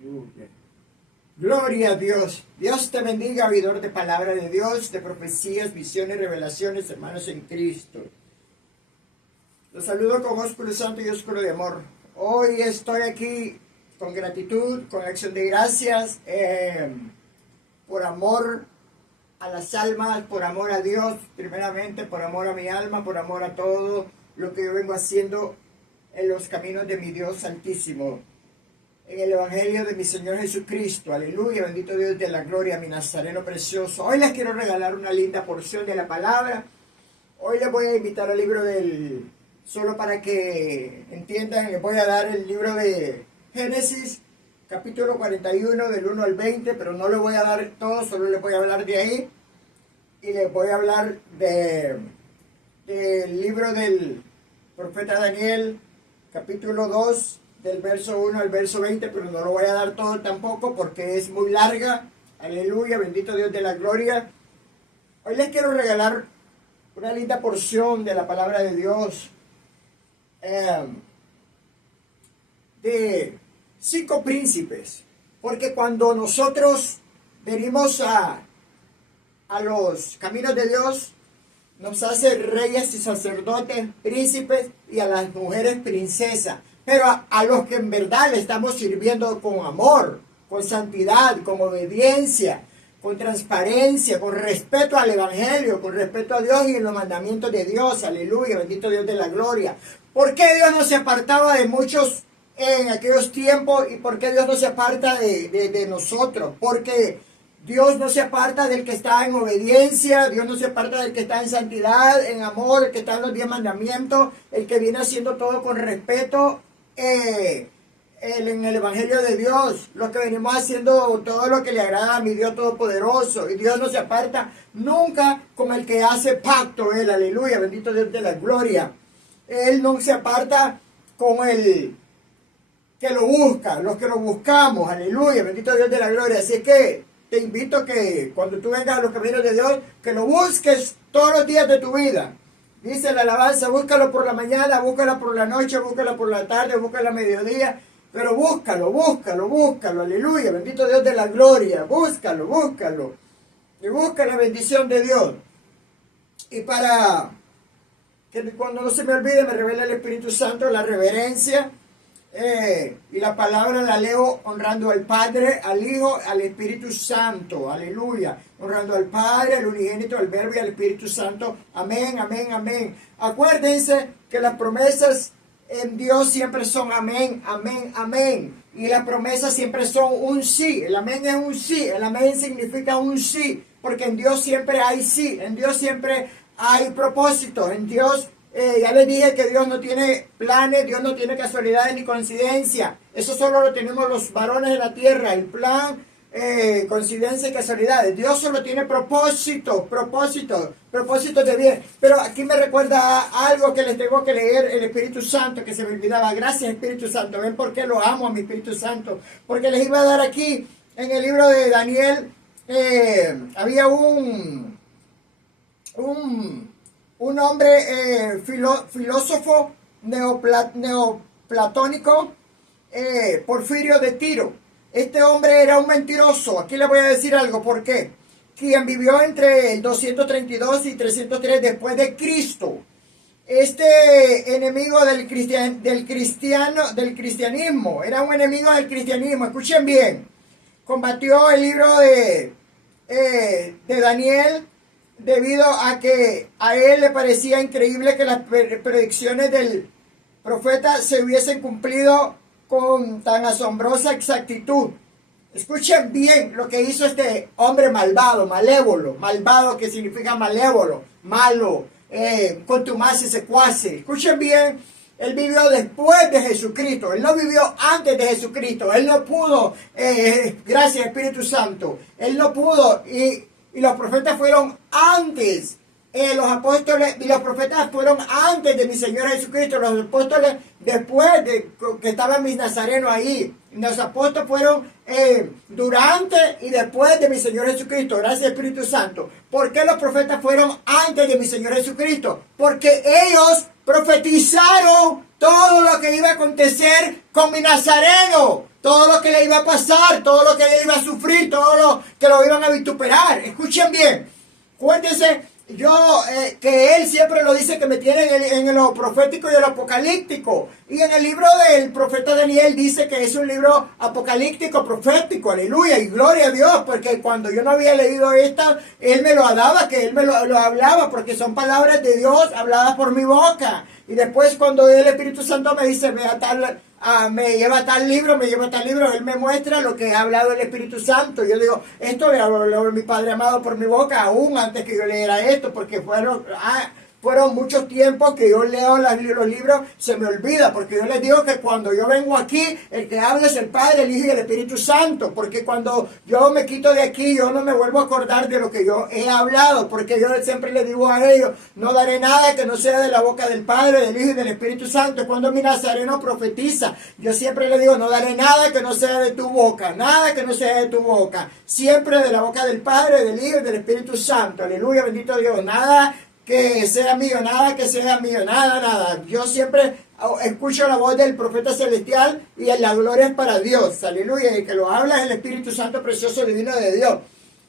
Aleluya. Gloria a Dios. Dios te bendiga, oidor de palabra de Dios, de profecías, visiones, revelaciones, hermanos en Cristo. Los saludo con ósculo santo y ósculo de amor. Hoy estoy aquí con gratitud, con acción de gracias, por amor a las almas, por amor a Dios, primeramente, por amor a mi alma, por amor a todo lo que yo vengo haciendo en los caminos de mi Dios Santísimo, en el Evangelio de mi Señor Jesucristo. Aleluya, bendito Dios de la gloria, mi Nazareno precioso. Hoy les quiero regalar una linda porción de la palabra. Hoy les voy a invitar al libro solo para que entiendan, les voy a dar el libro de Génesis, capítulo 41, del 1 al 20, pero no les voy a dar todo, solo les voy a hablar de ahí. Y les voy a hablar del libro del profeta Daniel, capítulo 2, del verso 1 al verso 20, pero no lo voy a dar todo tampoco porque es muy larga. Aleluya, bendito Dios de la gloria. Hoy les quiero regalar una linda porción de la palabra de Dios, de 5 príncipes, porque cuando nosotros venimos a los caminos de Dios, nos hace reyes y sacerdotes, príncipes, y a las mujeres princesas. Pero a los que en verdad le estamos sirviendo con amor, con santidad, con obediencia, con transparencia, con respeto al Evangelio, con respeto a Dios y en los mandamientos de Dios. Aleluya, bendito Dios de la gloria. ¿Por qué Dios no se apartaba de muchos en aquellos tiempos y por qué Dios no se aparta de nosotros? Porque Dios no se aparta del que está en obediencia, Dios no se aparta del que está en santidad, en amor, el que está en los 10 mandamientos, el que viene haciendo todo con respeto en el Evangelio de Dios, lo que venimos haciendo todo lo que le agrada a mi Dios Todopoderoso. Y Dios no se aparta nunca con el que hace pacto, Él, aleluya, bendito Dios de la gloria. Él no se aparta con el que lo busca, los que lo buscamos, aleluya, bendito Dios de la gloria. Así que te invito a que cuando tú vengas a los caminos de Dios, que lo busques todos los días de tu vida. Dice la alabanza, búscalo por la mañana, búscalo por la noche, búscalo por la tarde, búscalo a mediodía, pero búscalo, aleluya, bendito Dios de la gloria, búscalo, y busca la bendición de Dios. Y para que cuando no se me olvide, me revela el Espíritu Santo la reverencia, y la palabra la leo honrando al Padre, al Hijo, al Espíritu Santo, aleluya, honrando al Padre, al unigénito, al Verbo y al Espíritu Santo, amén, amén, amén. Acuérdense que las promesas en Dios siempre son amén, amén, amén, y las promesas siempre son un sí. El amén es un sí, el amén significa un sí, porque en Dios siempre hay sí, en Dios siempre hay propósito, en Dios ya les dije que Dios no tiene planes, Dios no tiene casualidades ni coincidencia. Eso solo lo tenemos los varones de la tierra, el plan, coincidencia y casualidades. Dios solo tiene propósito de bien. Pero aquí me recuerda algo que les tengo que leer, el Espíritu Santo, que se me olvidaba. Gracias, Espíritu Santo. ¿Ven por qué lo amo a mi Espíritu Santo? Porque les iba a dar aquí, en el libro de Daniel, había un hombre filósofo neoplatónico, Porfirio de Tiro. Este hombre era un mentiroso. Aquí le voy a decir algo. ¿Por qué? Quien vivió entre el 232 y 303 después de Cristo. Este enemigo del cristianismo. Era un enemigo del cristianismo. Escuchen bien. Combatió el libro de Daniel, debido a que a él le parecía increíble que las predicciones del profeta se hubiesen cumplido con tan asombrosa exactitud. Escuchen bien lo que hizo este hombre malvado, malévolo, malvado que significa malévolo, malo, contumaz y secuace. Escuchen bien, él vivió después de Jesucristo, él no vivió antes de Jesucristo, él no pudo, gracias Espíritu Santo, él no pudo, y los profetas fueron antes, los apóstoles y los profetas fueron antes de mi Señor Jesucristo, los apóstoles después de que estaban mis nazarenos ahí. Los apóstoles fueron durante y después de mi Señor Jesucristo. Gracias Espíritu Santo. ¿Por qué los profetas fueron antes de mi Señor Jesucristo? Porque ellos profetizaron todo lo que iba a acontecer con mi Nazareno, todo lo que le iba a pasar, todo lo que él iba a sufrir, todo lo que lo iban a vituperar. Escuchen bien, cuéntense. Que él siempre lo dice que me tiene en lo profético y en lo apocalíptico. Y en el libro del profeta Daniel dice que es un libro apocalíptico, profético, aleluya, y gloria a Dios, porque cuando yo no había leído esta, él me lo daba, que él me lo hablaba, porque son palabras de Dios habladas por mi boca. Y después cuando el Espíritu Santo me dice, me lleva tal libro, él me muestra lo que ha hablado el Espíritu Santo. Yo digo, esto le habló mi Padre amado por mi boca, aún antes que yo leyera esto, porque fueron muchos tiempos que yo leo los libros, se me olvida, porque yo les digo que cuando yo vengo aquí, el que habla es el Padre, el Hijo y el Espíritu Santo, porque cuando yo me quito de aquí, yo no me vuelvo a acordar de lo que yo he hablado, porque yo siempre les digo a ellos, no daré nada que no sea de la boca del Padre, del Hijo y del Espíritu Santo. Cuando mi Nazareno profetiza, yo siempre le digo, no daré nada que no sea de tu boca, nada que no sea de tu boca, siempre de la boca del Padre, del Hijo y del Espíritu Santo. Aleluya, bendito Dios, nada que sea mío, nada. Yo siempre escucho la voz del profeta celestial y la gloria es para Dios, aleluya, y que lo habla es el Espíritu Santo precioso divino de Dios.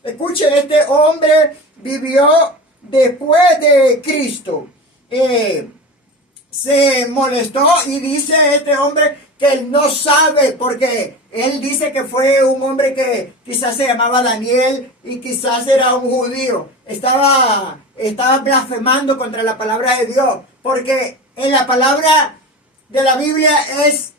Escuchen, este hombre vivió después de Cristo. Se molestó y dice este hombre que él no sabe, porque él dice que fue un hombre que quizás se llamaba Daniel y quizás era un judío. Estaba blasfemando contra la palabra de Dios, porque en la palabra de la Biblia es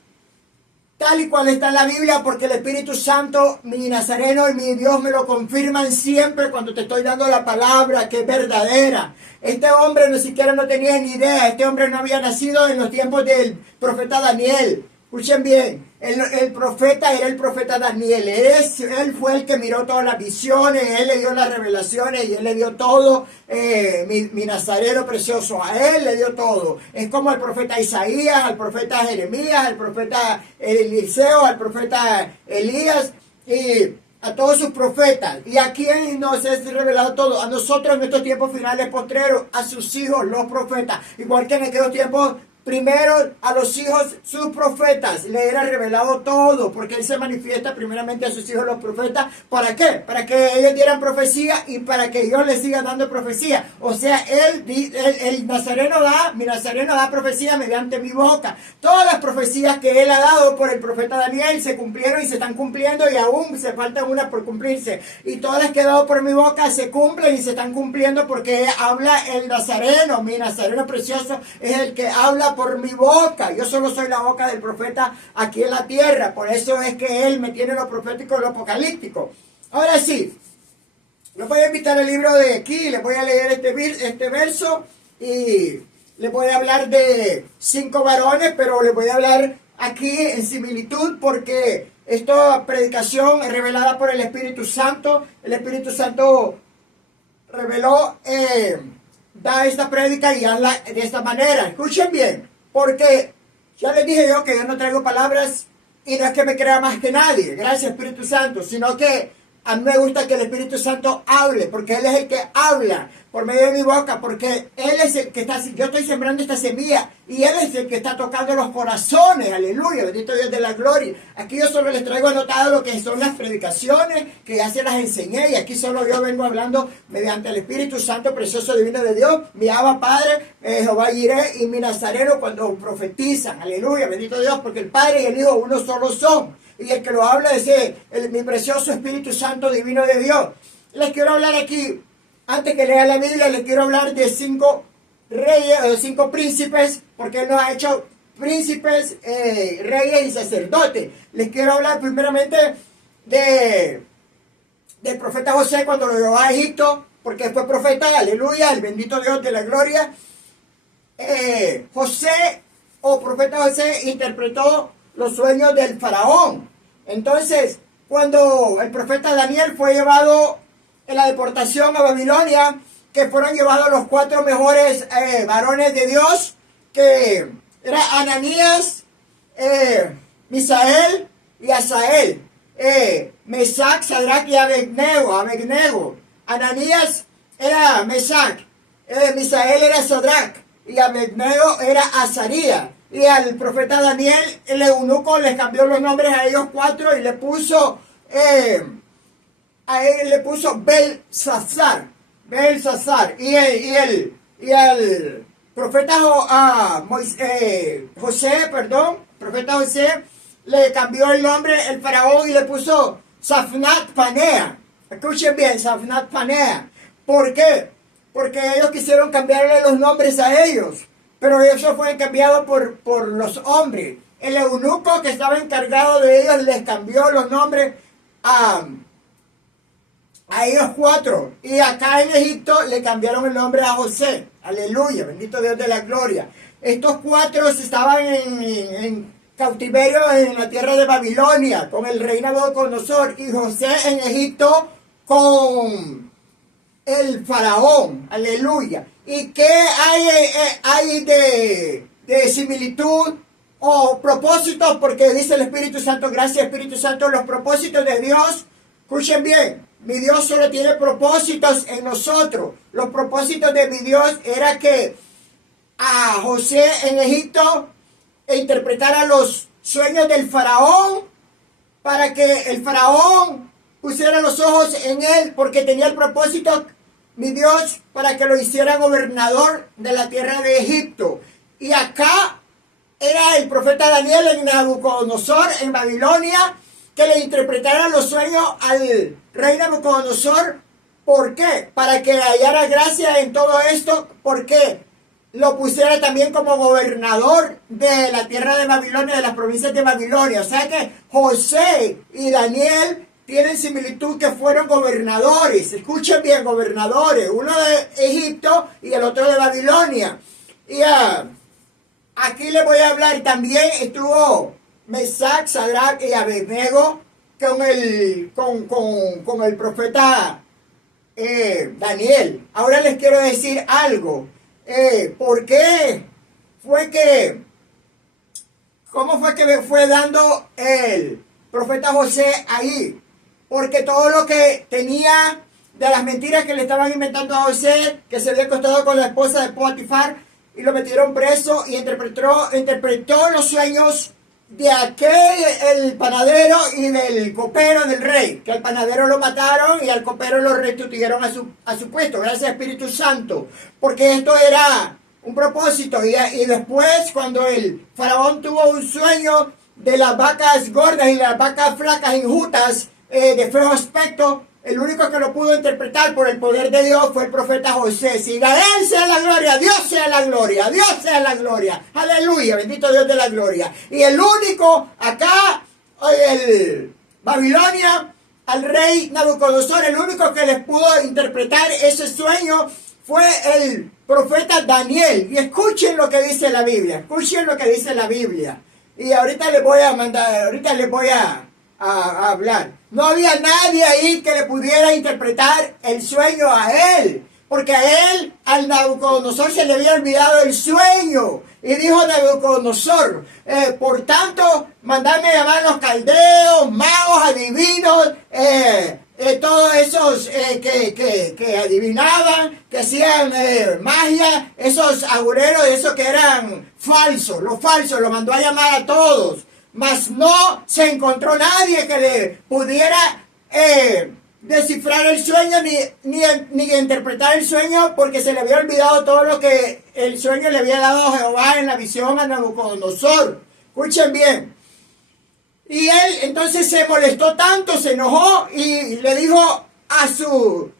tal y cual está en la Biblia, porque el Espíritu Santo, mi Nazareno y mi Dios me lo confirman siempre cuando te estoy dando la palabra que es verdadera. Este hombre ni siquiera no tenía ni idea, este hombre no había nacido en los tiempos del profeta Daniel. Escuchen bien, el profeta era el profeta Daniel, él fue el que miró todas las visiones, él le dio las revelaciones y él le dio todo, mi Nazareno precioso, a él le dio todo. Es como al profeta Isaías, al profeta Jeremías, al profeta Eliseo, al profeta Elías y a todos sus profetas. Y a quien nos es revelado todo, a nosotros en estos tiempos finales postreros, a sus hijos los profetas, igual que en aquellos tiempos primero a los hijos sus profetas le era revelado todo, porque él se manifiesta primeramente a sus hijos los profetas. ¿Para qué? Para que ellos dieran profecía y para que Dios les siga dando profecía. O sea, el Nazareno mi Nazareno da profecía mediante mi boca. Todas las profecías que él ha dado por el profeta Daniel se cumplieron y se están cumpliendo, y aún se falta una por cumplirse. Y todas las que he dado por mi boca se cumplen y se están cumpliendo, porque habla el Nazareno, mi Nazareno precioso es el que habla por mi boca. Yo solo soy la boca del profeta aquí en la tierra. Por eso es que él me tiene lo profético y lo apocalíptico. Ahora sí, les voy a invitar al libro de aquí. Les voy a leer este verso y les voy a hablar de 5 varones, pero les voy a hablar aquí en similitud, porque esta predicación es revelada por el Espíritu Santo. El Espíritu Santo reveló da esta prédica y habla de esta manera. Escuchen bien, porque ya les dije yo que yo no traigo palabras y no es que me crea más que nadie, gracias Espíritu Santo, sino que a mí me gusta que el Espíritu Santo hable, porque Él es el que habla por medio de mi boca, porque Él es el que yo estoy sembrando esta semilla y Él es el que está tocando los corazones, aleluya, bendito Dios de la gloria. Aquí yo solo les traigo anotado lo que son las predicaciones, que ya se las enseñé, y aquí solo yo vengo hablando mediante el Espíritu Santo precioso divino de Dios, mi Abba Padre, Jehová Jireh y mi Nazareno cuando profetizan, aleluya, bendito Dios, porque el Padre y el Hijo uno solo son. Y el que lo habla es mi precioso Espíritu Santo divino de Dios. Les quiero hablar aquí, antes que lea la Biblia, les quiero hablar de 5 reyes, 5 príncipes, porque Él nos ha hecho príncipes, reyes y sacerdotes. Les quiero hablar primeramente del profeta José cuando lo llevó a Egipto, porque fue profeta, aleluya, el bendito Dios de la gloria. Profeta José interpretó los sueños del faraón. Entonces, cuando el profeta Daniel fue llevado en la deportación a Babilonia, que fueron llevados los 4 mejores varones de Dios, que era Ananías, Misael y Asael, Mesac, Sadrach y Abednego. Ananías era Mesac, Misael era Sadrach y Abednego era Azarías. y al profeta Daniel, el eunuco les cambió los nombres a ellos cuatro y le puso, a él le puso Belsasar, y al profeta profeta José, le cambió el nombre el faraón y le puso Safnat Panea. Escuchen bien, Safnat Panea. ¿Por qué? Porque ellos quisieron cambiarle los nombres a ellos, pero eso fue cambiado por los hombres. El eunuco que estaba encargado de ellos les cambió los nombres a ellos cuatro. Y acá en Egipto le cambiaron el nombre a José. Aleluya, bendito Dios de la gloria. Estos cuatro estaban en cautiverio en la tierra de Babilonia con el rey Nabucodonosor, y José en Egipto con el faraón. Aleluya. ¿Y qué hay de similitud o propósitos? Porque dice el Espíritu Santo, gracias Espíritu Santo, los propósitos de Dios. Escuchen bien, mi Dios solo tiene propósitos en nosotros. Los propósitos de mi Dios era que a José en Egipto interpretara los sueños del faraón, para que el faraón pusiera los ojos en él, porque tenía el propósito, mi Dios, para que lo hiciera gobernador de la tierra de Egipto. Y acá era el profeta Daniel en Nabucodonosor, en Babilonia, que le interpretara los sueños al rey Nabucodonosor. ¿Por qué? Para que hallara gracia en todo esto, porque lo pusiera también como gobernador de la tierra de Babilonia, de las provincias de Babilonia. O sea que José y Daniel tienen similitud, que fueron gobernadores. Escuchen bien, gobernadores. Uno de Egipto y el otro de Babilonia. Y aquí les voy a hablar. También estuvo Mesac, Sadrach y Abednego con el profeta Daniel. Ahora les quiero decir algo. ¿Por qué cómo fue que me fue dando el profeta José ahí? Porque todo lo que tenía de las mentiras que le estaban inventando a José, que se había acostado con la esposa de Potifar y lo metieron preso, y interpretó los sueños de el panadero y del copero del rey, que al panadero lo mataron y al copero lo restituyeron a su puesto. Gracias Espíritu Santo, porque esto era un propósito. Y después, cuando el faraón tuvo un sueño de las vacas gordas y las vacas flacas enjutas, de feo aspecto, el único que lo pudo interpretar por el poder de Dios fue el profeta José. Si a él sea la gloria, Dios sea la gloria, Dios sea la gloria. Aleluya, bendito Dios de la gloria. Y el único acá, el Babilonia, al rey Nabucodonosor, el único que les pudo interpretar ese sueño fue el profeta Daniel. Y escuchen lo que dice la Biblia, escuchen lo que dice la Biblia. Y ahorita les voy a hablar. No había nadie ahí que le pudiera interpretar el sueño a él, porque a él, al Nabucodonosor, se le había olvidado el sueño. Y dijo Nabucodonosor, por tanto, mandadme llamar a los caldeos, magos, adivinos, todos esos que adivinaban, que hacían magia, esos agureros, esos que eran falsos, los mandó a llamar a todos. Mas no se encontró nadie que le pudiera descifrar el sueño ni interpretar el sueño, porque se le había olvidado todo lo que el sueño le había dado a Jehová en la visión a Nabucodonosor. Escuchen bien. Y él entonces se molestó tanto, se enojó y le dijo a su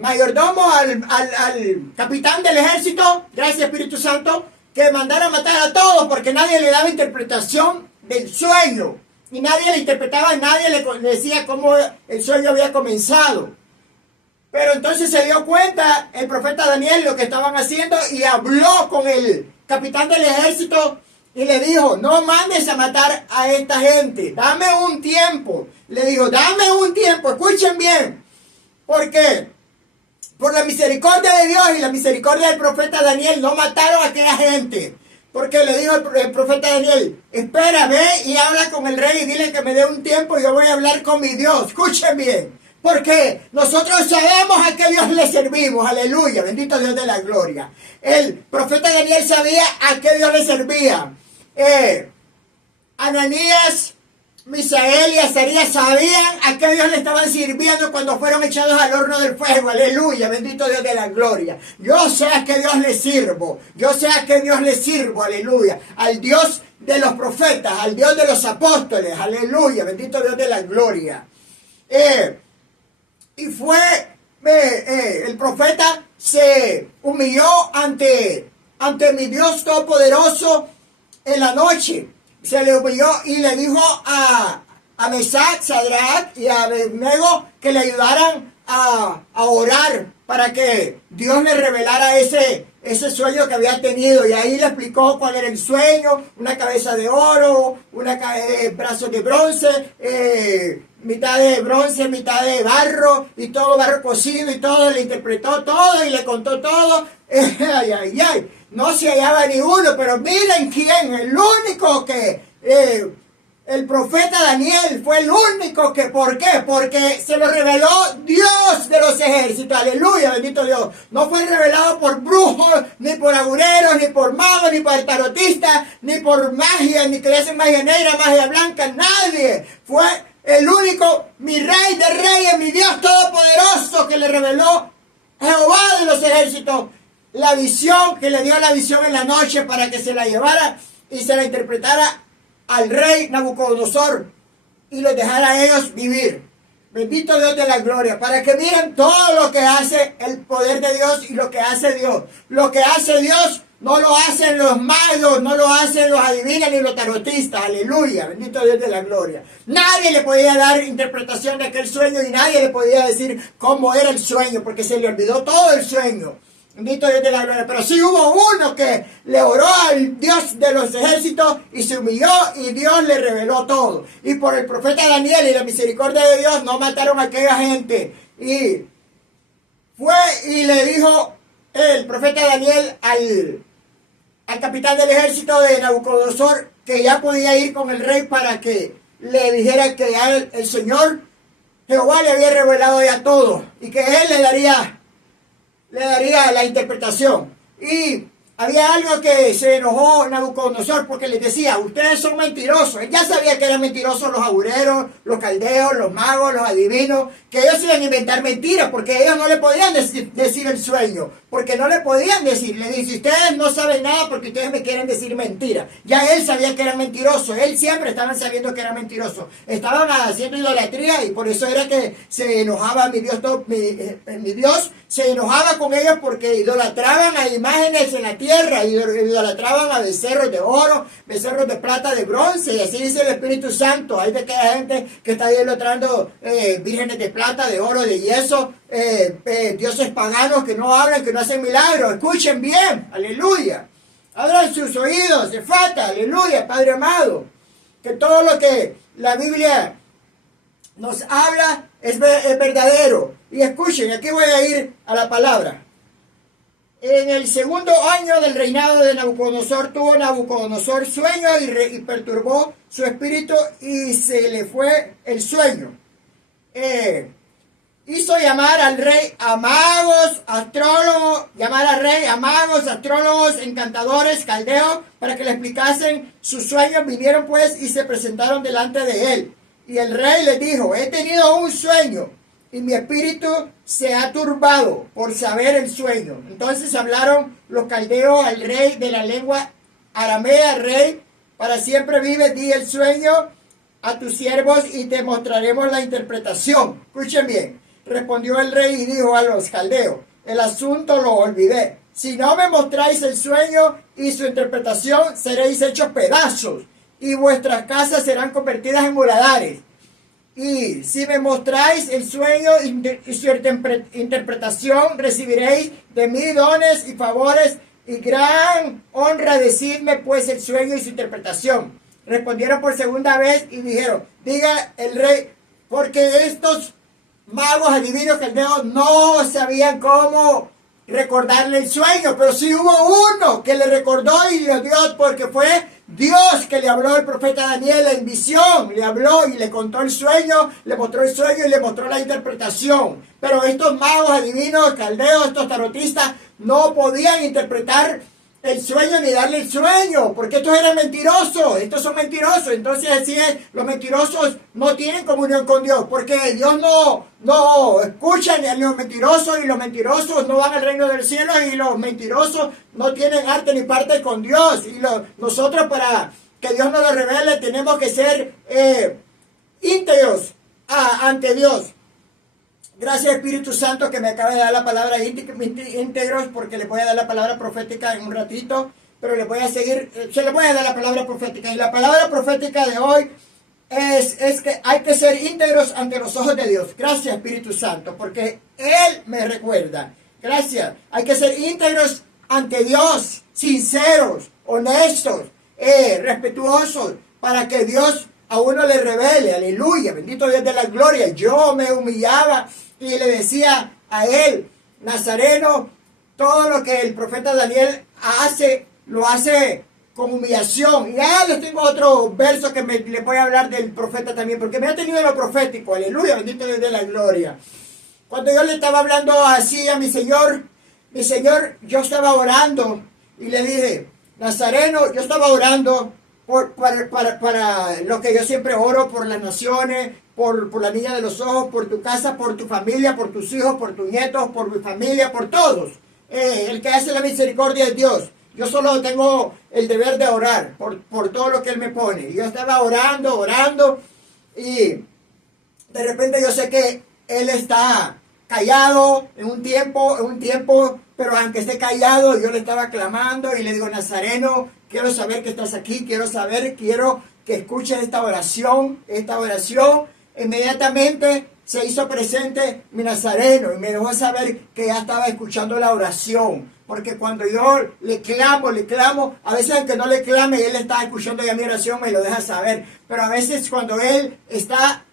mayordomo, al capitán del ejército, gracias Espíritu Santo, que mandara a matar a todos, porque nadie le daba interpretación del sueño, y nadie le interpretaba, nadie le decía cómo el sueño había comenzado. Pero entonces se dio cuenta el profeta Daniel lo que estaban haciendo, y habló con el capitán del ejército y le dijo, no mandes a matar a esta gente, dame un tiempo. Le dijo, dame un tiempo, escuchen bien, porque por la misericordia de Dios y la misericordia del profeta Daniel no mataron a aquella gente. Porque le dijo el profeta Daniel, espera, ve y habla con el rey y dile que me dé un tiempo y yo voy a hablar con mi Dios. Escuchen bien. porque nosotros sabemos a qué Dios le servimos. Aleluya, bendito Dios de la gloria. El profeta Daniel sabía a qué Dios le servía. Ananías, Misael y Azarías sabían a qué Dios le estaban sirviendo cuando fueron echados al horno del fuego. Aleluya, bendito Dios de la gloria. Yo sé a qué Dios le sirvo. Yo sé a qué Dios le sirvo. Aleluya. Al Dios de los profetas, al Dios de los apóstoles. Aleluya, bendito Dios de la gloria. Y fue, el profeta se humilló ante mi Dios Todopoderoso en la noche. Se le humilló y le dijo a Mesac, Sadrach y a Abednego que le ayudaran a orar para que Dios le revelara ese sueño que había tenido. Y ahí le explicó cuál era el sueño: una cabeza de oro, brazos de bronce, mitad de bronce, mitad de barro, y todo barro cocido y todo. Le interpretó todo y le contó todo. Ay, ay, ay. No se hallaba ni uno, pero miren quién, el único que, el profeta Daniel fue el único que, ¿por qué? Porque se lo reveló Dios de los ejércitos. Aleluya, bendito Dios. No fue revelado por brujos, ni por agureros, ni por magos, ni por tarotistas, ni por magia, ni que le hacen magia negra, magia blanca, nadie. Fue el único, mi rey de reyes, mi Dios todopoderoso, que le reveló Jehová de los ejércitos la visión, que le dio la visión en la noche para que se la llevara y se la interpretara al rey Nabucodonosor y los dejara a ellos vivir. Bendito Dios de la gloria, para que miren todo lo que hace el poder de Dios y lo que hace Dios. Lo que hace Dios no lo hacen los magos, no lo hacen los adivinos ni los tarotistas. Aleluya, bendito Dios de la gloria. Nadie le podía dar interpretación de aquel sueño y nadie le podía decir cómo era el sueño, porque se le olvidó todo el sueño. Bendito Dios de la gloria. Pero sí hubo uno que le oró al Dios de los ejércitos y se humilló y Dios le reveló todo. Y por el profeta Daniel y la misericordia de Dios no mataron a aquella gente. Y fue y le dijo el profeta Daniel al capitán del ejército de Nabucodonosor que ya podía ir con el rey para que le dijera que ya el Señor Jehová le había revelado ya todo y que él le daría la interpretación. Y había algo que se enojó Nabucodonosor porque les decía: ustedes son mentirosos. Él ya sabía que eran mentirosos los agureros, los caldeos, los magos, los adivinos, que ellos iban a inventar mentiras porque ellos no le podían decir el sueño, porque no le podían decir. Le dice: ustedes no saben nada porque ustedes me quieren decir mentiras. Ya él sabía que eran mentirosos, él siempre estaban sabiendo que eran mentirosos, estaban haciendo idolatría y por eso era que se enojaba mi Dios, mi Dios se enojaba con ellos porque idolatraban a imágenes en la tierra, idolatraban a becerros de oro, becerros de plata, de bronce, y así dice el Espíritu Santo. Hay de aquella gente que está idolatrando vírgenes de plata, de oro, de yeso, dioses paganos que no hablan, que no hacen milagros. Escuchen bien, aleluya. Abran sus oídos, se falta, aleluya, Padre amado. Que todo lo que la Biblia nos habla es verdadero. Y escuchen, aquí voy a ir a la palabra. En el segundo año del reinado de Nabucodonosor tuvo Nabucodonosor sueño y perturbó su espíritu y se le fue el sueño. Hizo llamar al rey a magos, astrólogos, encantadores, caldeos, para que le explicasen sus sueños. Vinieron pues y se presentaron delante de él. Y el rey les dijo: he tenido un sueño y mi espíritu se ha turbado por saber el sueño. Entonces hablaron los caldeos al rey de la lengua aramea: rey, para siempre vive, di el sueño a tus siervos y te mostraremos la interpretación. Escuchen bien. Respondió el rey y dijo a los caldeos: el asunto lo olvidé. Si no me mostráis el sueño y su interpretación, seréis hechos pedazos y vuestras casas serán convertidas en muladares. Y si me mostráis el sueño y su interpretación, recibiréis de mí dones y favores y gran honra. Decidme pues el sueño y su interpretación. Respondieron por segunda vez y dijeron: diga el rey, porque estos magos, adivinos, caldeos no sabían cómo recordarle el sueño, pero sí hubo uno que le recordó y le dio, porque fue Dios que le habló al profeta Daniel en visión, le habló y le contó el sueño, le mostró el sueño y le mostró la interpretación. Pero estos magos, adivinos, caldeos, estos tarotistas, no podían interpretar el sueño ni darle el sueño, porque estos eran mentirosos, estos son mentirosos. Entonces así es, los mentirosos no tienen comunión con Dios, porque Dios no escucha a los mentirosos, y los mentirosos no van al reino del cielo, y los mentirosos no tienen arte ni parte con Dios. Y nosotros, para que Dios nos lo revele, tenemos que ser íntegros ante Dios. Gracias, Espíritu Santo, que me acaba de dar la palabra íntegros, porque le voy a dar la palabra profética en un ratito, pero le voy a seguir, se le voy a dar la palabra profética. Y la palabra profética de hoy es que hay que ser íntegros ante los ojos de Dios. Gracias, Espíritu Santo, porque Él me recuerda. Gracias. Hay que ser íntegros ante Dios, sinceros, honestos, respetuosos, para que Dios a uno le revele. Aleluya, bendito Dios de la gloria. Yo me humillaba y le decía a él, Nazareno, todo lo que el profeta Daniel hace, lo hace con humillación. Y les tengo otro verso que le voy a hablar del profeta también, porque me ha tenido lo profético. Aleluya, bendito Dios de la gloria. Cuando yo le estaba hablando así a mi Señor, yo estaba orando y le dije, Nazareno, yo estaba orando para lo que yo siempre oro, por las naciones, por la niña de los ojos, por tu casa, por tu familia, por tus hijos, por tus nietos, por mi familia, por todos. El que hace la misericordia es Dios. Yo solo tengo el deber de orar por todo lo que Él me pone. Yo estaba orando, y de repente yo sé que Él está callado en un tiempo, pero aunque esté callado, yo le estaba clamando y le digo, Nazareno, quiero saber que estás aquí, quiero que escuches esta oración. Inmediatamente se hizo presente mi Nazareno y me dejó saber que ya estaba escuchando la oración. Porque cuando yo le clamo, a veces aunque no le clame, Él está escuchando ya mi oración, me lo deja saber. Pero a veces cuando Él está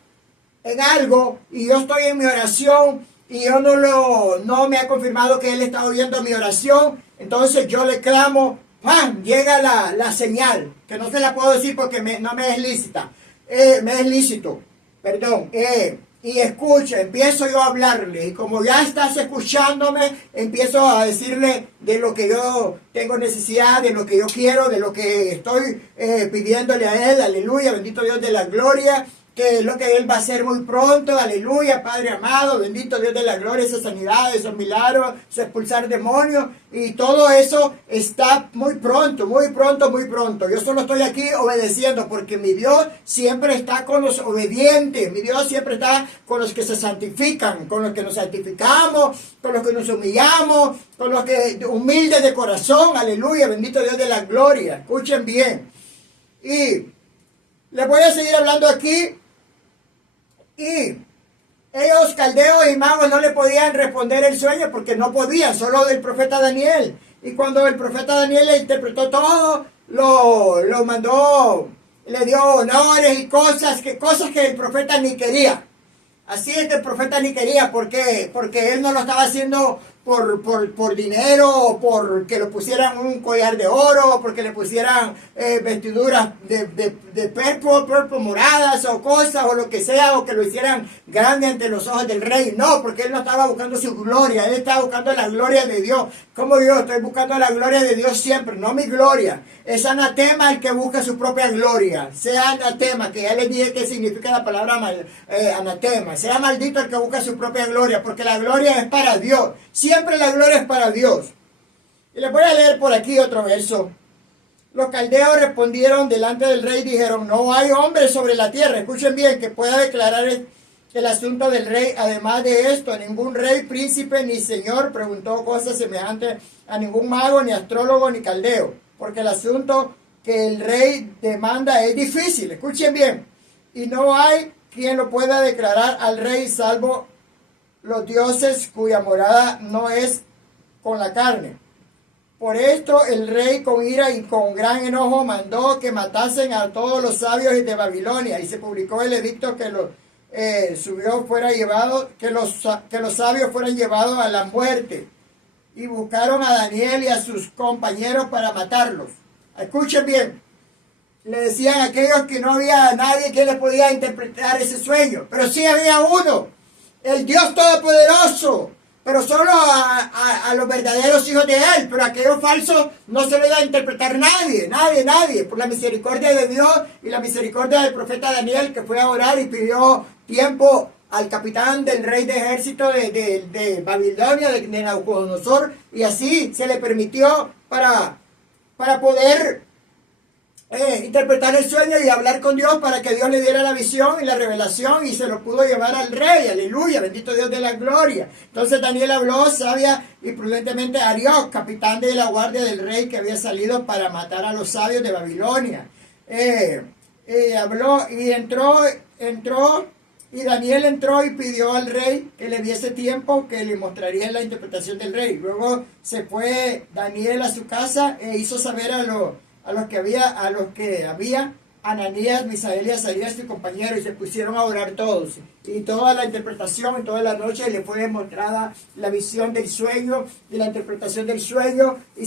en algo y yo estoy en mi oración y yo no me ha confirmado que Él está oyendo mi oración, entonces yo le clamo, ¡pam! Llega la señal, que no se la puedo decir porque no me es lícita, me es lícito, perdón, y escucha, empiezo yo a hablarle, y como ya estás escuchándome, empiezo a decirle de lo que yo tengo necesidad, de lo que yo quiero, de lo que estoy pidiéndole a Él. Aleluya, bendito Dios de la gloria, que es lo que Él va a hacer muy pronto. Aleluya, Padre amado, bendito Dios de la gloria, esas sanidades, esos milagros, expulsar demonios, y todo eso está muy pronto, muy pronto, muy pronto. Yo solo estoy aquí obedeciendo, porque mi Dios siempre está con los obedientes, mi Dios siempre está con los que se santifican, con los que nos santificamos, con los que nos humillamos, con los que humildes de corazón. Aleluya, bendito Dios de la gloria. Escuchen bien. Y les voy a seguir hablando aquí. Y ellos, caldeos y magos, no le podían responder el sueño porque no podían, solo el profeta Daniel. Y cuando el profeta Daniel le interpretó todo, lo mandó, le dio honores y cosas que el profeta ni quería. Así es que el profeta ni quería, porque él no lo estaba haciendo por dinero, o porque le pusieran un collar de oro, o porque le pusieran vestiduras de purple moradas, o cosas, o lo que sea, o que lo hicieran grande ante los ojos del rey. No, porque él no estaba buscando su gloria, él estaba buscando la gloria de Dios. Como yo estoy buscando la gloria de Dios siempre, no mi gloria. Es anatema el que busca su propia gloria. Sea anatema, que ya les dije qué significa la palabra anatema. Sea maldito el que busca su propia gloria, porque la gloria es para Dios. Siempre la gloria es para Dios. Y les voy a leer por aquí otro verso. Los caldeos respondieron delante del rey, dijeron, no hay hombre sobre la tierra, escuchen bien, que pueda declarar el asunto del rey. Además de esto, ningún rey, príncipe ni señor preguntó cosas semejantes a ningún mago, ni astrólogo, ni caldeo, porque el asunto que el rey demanda es difícil. Escuchen bien. Y no hay quien lo pueda declarar al rey, salvo los dioses cuya morada no es con la carne. Por esto el rey, con ira y con gran enojo, mandó que matasen a todos los sabios de Babilonia, y se publicó el edicto que los sabios fueran llevados a la muerte. Y buscaron a Daniel y a sus compañeros para matarlos. Escuchen bien. le decían a aquellos que no había nadie que les podía interpretar ese sueño, pero sí había uno, el Dios Todopoderoso, pero solo a los verdaderos hijos de Él, pero a aquellos falsos no se lo iba a interpretar nadie, por la misericordia de Dios y la misericordia del profeta Daniel, que fue a orar y pidió tiempo al capitán del rey de ejército de Babilonia, de Nabucodonosor, y así se le permitió para poder interpretar el sueño y hablar con Dios para que Dios le diera la visión y la revelación y se lo pudo llevar al rey. Aleluya, bendito Dios de la gloria. Entonces Daniel habló sabia y prudentemente a Arioc, capitán de la guardia del rey que había salido para matar a los sabios de Babilonia. Habló y entró y Daniel entró y pidió al rey que le diese tiempo, que le mostraría la interpretación del rey. Luego se fue Daniel a su casa e hizo saber a los que había, Ananías, Misael y Azarías, su compañero, y se pusieron a orar todos. Y toda la interpretación, toda la noche le fue mostrada la visión del sueño y la interpretación del sueño, y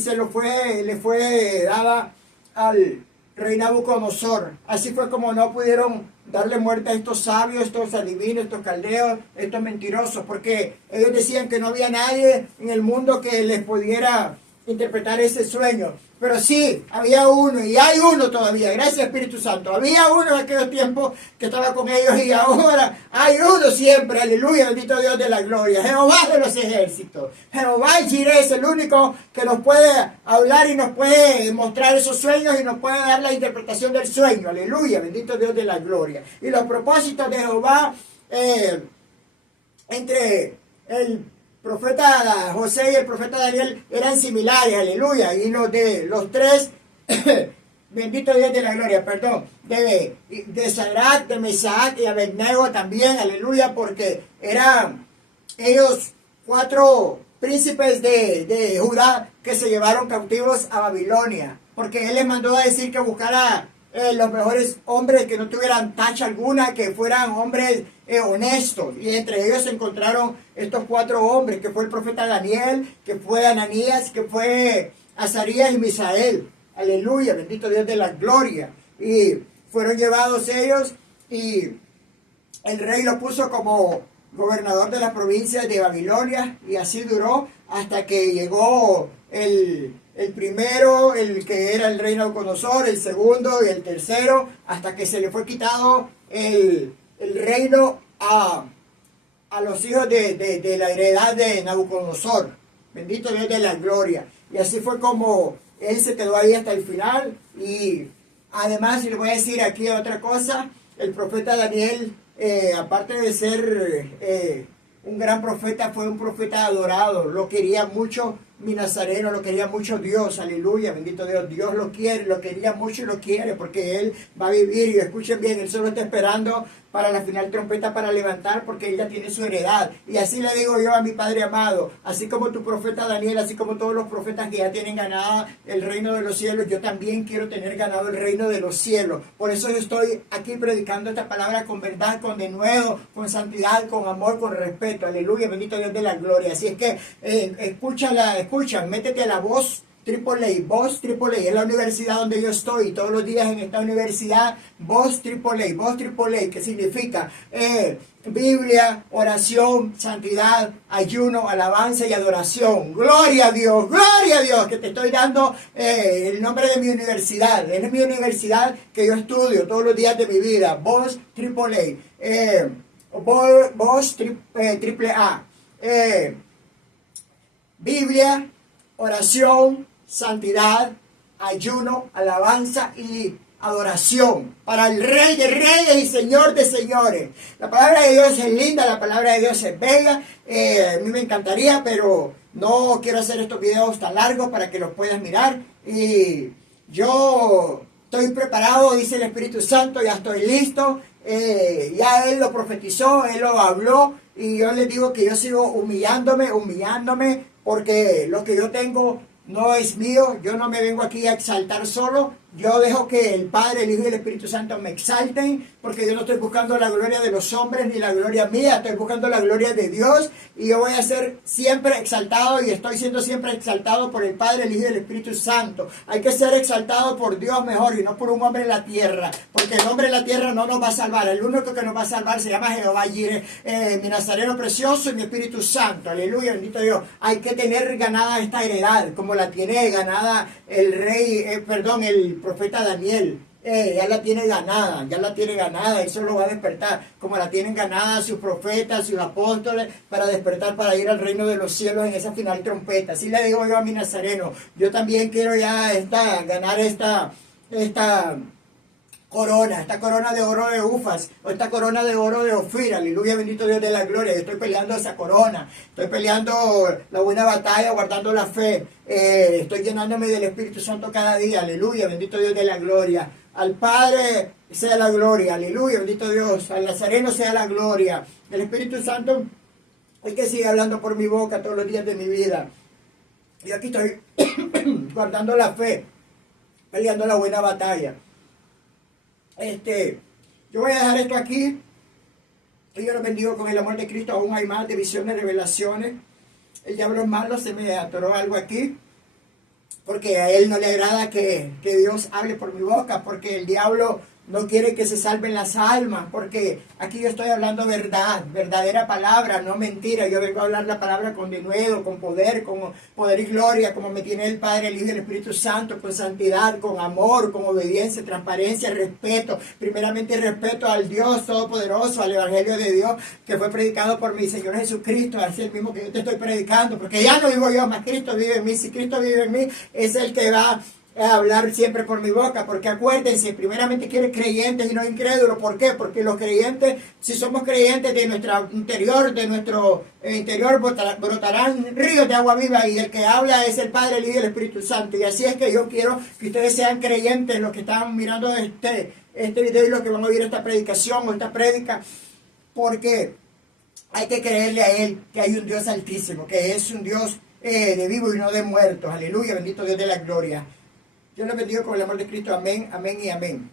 le fue dada al rey Nabucodonosor. Así fue como no pudieron darle muerte a estos sabios, estos adivinos, estos caldeos, estos mentirosos, porque ellos decían que no había nadie en el mundo que les pudiera interpretar ese sueño. Pero sí, había uno, y hay uno todavía, gracias Espíritu Santo. Había uno en aquellos tiempos que estaba con ellos, y ahora hay uno siempre, aleluya, bendito Dios de la gloria. Jehová de los ejércitos, Jehová Jireh es el único que nos puede hablar y nos puede mostrar esos sueños y nos puede dar la interpretación del sueño, aleluya, bendito Dios de la gloria. Y los propósitos de Jehová entre el profeta José y el profeta Daniel eran similares, aleluya, y los tres, bendito Dios de la gloria, perdón, de Sadrach, de Mesach y Abednego también, aleluya, porque eran ellos 4 príncipes de Judá que se llevaron cautivos a Babilonia, porque él les mandó a decir que buscara los mejores hombres que no tuvieran tacha alguna, que fueran hombres honestos, y entre ellos se encontraron estos 4 hombres, que fue el profeta Daniel, que fue Ananías, que fue Azarías y Misael, aleluya, bendito Dios de la gloria, y fueron llevados ellos, y el rey lo puso como gobernador de las provincias de Babilonia, y así duró hasta que llegó el primero, el que era el rey Nabucodonosor, el segundo y el tercero, hasta que se le fue quitado el reino a los hijos de la heredad de Nabucodonosor. Bendito Dios de la gloria. Y así fue como él se quedó ahí hasta el final. Y además, y le voy a decir aquí otra cosa, el profeta Daniel, aparte de ser un gran profeta, fue un profeta adorado. Lo quería mucho mi Nazareno, lo quería mucho Dios, aleluya, bendito Dios. Dios lo quiere, lo quería mucho y lo quiere, porque Él va a vivir, y escuchen bien, Él solo está esperando para la final trompeta para levantar, porque Él ya tiene su heredad. Y así le digo yo a mi Padre amado, así como tu profeta Daniel, así como todos los profetas que ya tienen ganado el reino de los cielos, yo también quiero tener ganado el reino de los cielos. Por eso yo estoy aquí predicando esta palabra con verdad, con denuedo, con santidad, con amor, con respeto, aleluya, bendito Dios de la gloria. Así es que escuchan, métete a la Voz AAA, es la universidad donde yo estoy todos los días en esta universidad. Voz AAA, que significa Biblia, oración, santidad, ayuno, alabanza y adoración. Gloria a Dios, que te estoy dando el nombre de mi universidad. Es mi universidad que yo estudio todos los días de mi vida. Voz AAA, Voz AAA, Biblia, oración, santidad, ayuno, alabanza y adoración para el Rey de Reyes y Señor de Señores. La palabra de Dios es linda, la palabra de Dios es bella. A mí me encantaría, pero no quiero hacer estos videos tan largos para que los puedas mirar. Y yo estoy preparado, dice el Espíritu Santo, ya estoy listo. Ya Él lo profetizó, Él lo habló, y yo les digo que yo sigo humillándome, porque lo que yo tengo no es mío. Yo no me vengo aquí a exaltar solo, Yo dejo que el Padre, el Hijo y el Espíritu Santo me exalten, porque yo no estoy buscando la gloria de los hombres ni la gloria mía, estoy buscando la gloria de Dios, y yo voy a ser siempre exaltado, y estoy siendo siempre exaltado por el Padre, el Hijo y el Espíritu Santo. Hay que ser exaltado por Dios mejor, y no por un hombre en la tierra, porque el hombre en la tierra no nos va a salvar. El único que nos va a salvar se llama Jehová Jireh, mi Nazareno precioso y mi Espíritu Santo. Aleluya, bendito Dios. Hay que tener ganada esta heredad, como la tiene ganada el rey, el profeta Daniel. Ya la tiene ganada, eso lo va a despertar, como la tienen ganada sus profetas, sus apóstoles, para despertar, para ir al reino de los cielos en esa final trompeta. Así le digo yo a mi Nazareno, yo también quiero ya ganar esta corona de oro de Ufaz, o esta corona de oro de Ofir. Aleluya, bendito Dios de la gloria. Yo estoy peleando esa corona, estoy peleando la buena batalla, guardando la fe, estoy llenándome del Espíritu Santo cada día. Aleluya, bendito Dios de la gloria. Al Padre sea la gloria, aleluya, bendito Dios. Al Nazareno sea la gloria. El Espíritu Santo es que sigue hablando por mi boca todos los días de mi vida. Y aquí estoy guardando la fe, peleando la buena batalla. Yo voy a dejar esto aquí, y yo los bendigo con el amor de Cristo. Aún hay más de visiones, revelaciones. El diablo es malo, se me atoró algo aquí, porque a él no le agrada que Dios hable por mi boca, porque el diablo no quiere que se salven las almas, porque aquí yo estoy hablando verdad, verdadera palabra, no mentira. Yo vengo a hablar la palabra con denuedo, con poder y gloria, como me tiene el Padre, el Hijo y el Espíritu Santo, con santidad, con amor, con obediencia, transparencia, respeto. Primeramente respeto al Dios Todopoderoso, al Evangelio de Dios, que fue predicado por mi Señor Jesucristo, así el mismo que yo te estoy predicando, porque ya no vivo yo, más Cristo vive en mí. Si Cristo vive en mí, es el que va a hablar siempre por mi boca, porque acuérdense, primeramente quiere creyentes y no incrédulos. ¿Por qué? Porque los creyentes, si somos creyentes, de nuestro interior brotarán ríos de agua viva, y el que habla es el Padre, el Hijo y el Espíritu Santo. Y así es que yo quiero que ustedes sean creyentes, los que están mirando este video y los que van a oír esta predicación o esta prédica, porque hay que creerle a Él, que hay un Dios altísimo, que es un Dios de vivos y no de muertos. Aleluya, bendito Dios de la gloria. Yo les bendigo con el amor de Cristo. Amén, amén y amén.